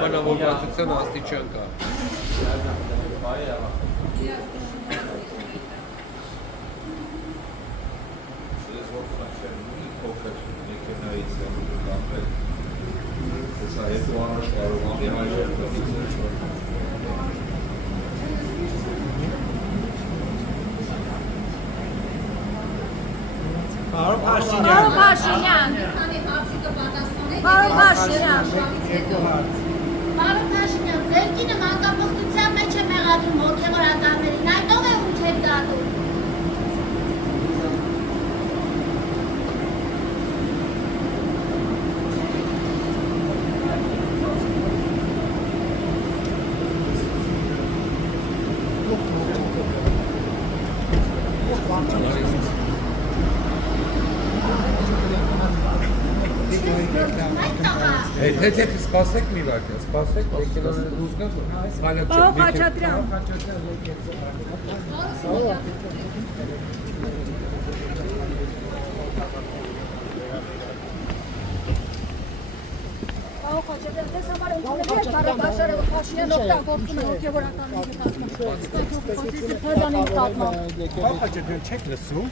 Բանավորվածության աստիճան կա։ Պարոն Փաշինյան։ Պարոն Փաշինյան։ Պարոն Փաշինյան, ձեր կինը մանկապղծության մեջ է մեղադրում հոգևորականներին, այդով է ում չեք դատում։ Եթե սպասեք մի վարքան, սպասեք, մեքենաները դուրս գան, այլը չէ։ Պարոն Խաչատրյան։ Պարոն Խաչատրյան, դες համար ընդունել եք Ղարաբաղը Փաշինյան օգտագործում է հոգևորականների նկատմամբ։ Պարոն Խաչատրյան, չեք լսում։